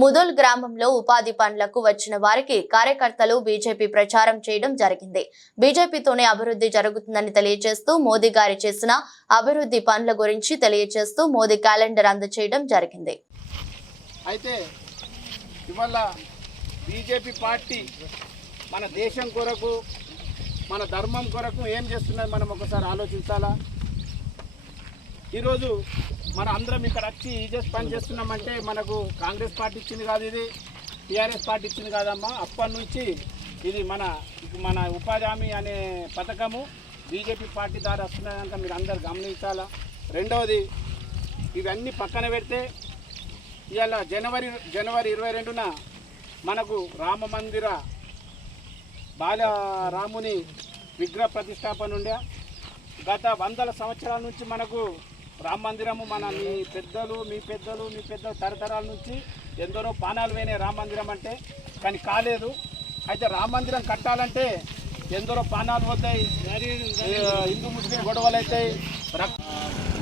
ముదోల్ గ్రామంలో ఉపాధి పనులకు వచ్చిన వారికి కార్యకర్తలు బీజేపీ ప్రచారం చేయడం జరిగింది. బీజేపీతోనే అభివృద్ధి జరుగుతుందని తెలియజేస్తూ మోదీ గారి చేసిన అభివృద్ధి పనుల గురించి తెలియజేస్తూ మోదీ క్యాలెండర్ అందజేయడం జరిగింది. అయితే ఇవాళ బీజేపీ పార్టీ మన దేశం కొరకు మన ధర్మం కొరకు ఏం చేస్తున్నది మనం ఒకసారి ఆలోచించాలా. ఈరోజు మన అందరం ఇక్కడ వచ్చి ఈజెస్ పని చేస్తున్నామంటే మనకు కాంగ్రెస్ పార్టీ ఇచ్చింది కాదు, ఇది టీఆర్ఎస్ పార్టీ ఇచ్చింది కాదమ్మా. అప్పటి నుంచి ఇది మన ఉపాధి హామీ అనే పథకము బీజేపీ పార్టీ ద్వారా వస్తున్నది కనుక మీరు అందరు గమనించాలా. రెండవది ఇవన్నీ పక్కన పెడితే ఇవాళ జనవరి 22న మనకు రామ మందిర బాలరాముని విగ్రహ ప్రతిష్టాపన ఉండే. గత 100 సంవత్సరాల నుంచి మనకు రామ మందిరము మీ పెద్దలు తరతరాల నుంచి ఎందరో పానాలు పోయినాయి రామ మందిరం అంటే, కానీ కాలేదు. అయితే రామ మందిరం కట్టాలంటే ఎందరో పానాలు పోతాయి, హిందూ ముస్లిం గొడవలు అవుతాయి.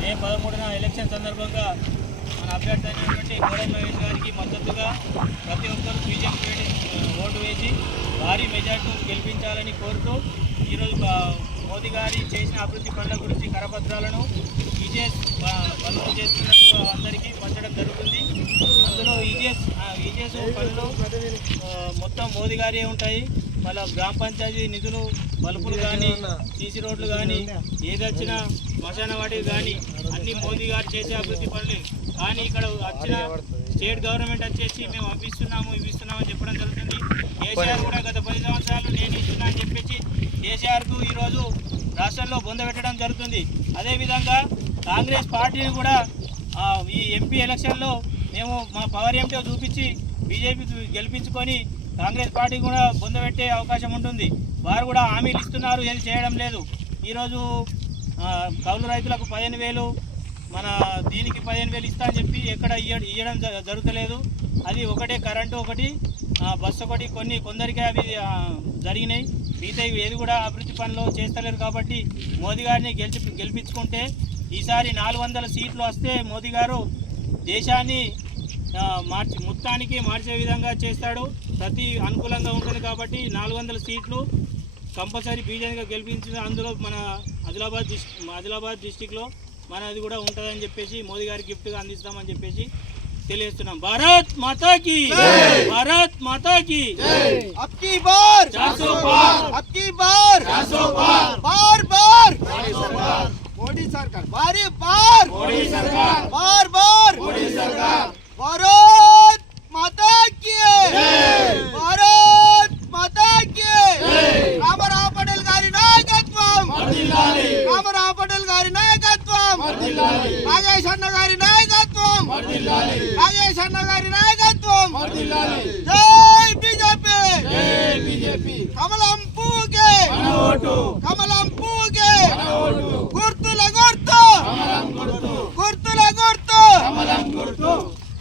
మే 13న ఎలక్షన్ సందర్భంగా మన అభ్యర్థి అయినటువంటి కోడెల మహేష్ గారికి మద్దతుగా ప్రతి ఒక్కరు బీజేపీ ఓటు వేసి భారీ మెజార్టీతో గెలిపించాలని కోరుతూ ఈరోజు మోదీ గారి చేసిన అభివృద్ధి పనుల గురించి కరపత్రాలను ఈజీఎస్ పనులు చేస్తున్నట్టు అందరికీ పంచడం జరుగుతుంది. అందులో ఈజీఎస్ పనులు మొత్తం మోదీ గారే ఉంటాయి. మళ్ళీ గ్రామ పంచాయతీ నిధులు, బల్బులు కానీ, సీసీ రోడ్లు కానీ, ఏదొచ్చినా శ్మశాన వాటికి కానీ అన్నీ మోదీ గారు చేసే అభివృద్ధి పనులు. కానీ ఇక్కడ వచ్చిన స్టేట్ గవర్నమెంట్ వచ్చేసి మేము ఇవ్విస్తున్నామని చెప్పడం జరుగుతుంది. కేసీఆర్ కూడా గత 10 సంవత్సరాలు నేను ఇస్తున్నా అని చెప్పేసి కేసీఆర్కు ఈరోజు రాష్ట్రంలో బొందబెట్టడం జరుగుతుంది. అదేవిధంగా కాంగ్రెస్ పార్టీని కూడా ఈ ఎంపీ ఎలక్షన్లో మేము మా పవర్ ఏమిటో చూపించి బీజేపీ గెలిపించుకొని కాంగ్రెస్ పార్టీ కూడా బొందబెట్టే అవకాశం ఉంటుంది. వారు కూడా హామీలు ఇస్తున్నారు, ఏది చేయడం లేదు. ఈరోజు కౌలు రైతులకు 15,000, మన దీనికి 15,000 ఇస్తా అని చెప్పి ఎక్కడ ఇవ్వడం జరుగుతలేదు. అది ఒకటే కరెంటు ఒకటి, బస్సు ఒకటి, కొందరికి అవి జరిగినాయి. మిగతా ఏది కూడా అభివృద్ధి పనులు చేస్తలేరు. కాబట్టి మోదీ గారిని గెలిపించుకుంటే ఈసారి 400 సీట్లు వస్తే మోదీ గారు దేశాన్ని మొత్తానికి మార్చే విధంగా చేస్తాడు. ప్రతి అనుకూలంగా ఉంటుంది. కాబట్టి 400 సీట్లు కంపల్సరీ బీజేపీగా గెలిపించిన అందులో మన ఆదిలాబాద్ డిస్టిక్లో మనది కూడా ఉంటుందని చెప్పేసి మోదీ గారి గిఫ్ట్గా అందిస్తామని చెప్పేసి తెలియజేస్తున్నాం. భారత్ మాతా కీ, భారత్ మాతా కీ. అబ్కి బార్ 400 పార్, అబ్కి బార్ 400 పార్, బార్ బార్ 400 పార్. మోడీ సర్కార్ బారీ బార్, మోడీ సర్కార్ బార్ బార్, మోడీ సర్కార్. భారత్ మాతా కీ, భారత్ మాతా కీ. రామారావు పటేల్ గారి నాయకత్వం వర్ధిల్లాలి, రామారావు పటేల్ గారి నాయకత్వం వర్ధిల్లాలి, నాగేశ్ అన్న గారి నాయకత్వం వర్ధిల్లాలి, నాగేశ్ అన్న గారి నాయకత్వం వర్ధిల్లాలి. జై బీజేపీ, జై బీజేపీ. కమలం పువ్వుకే మన ఓటు,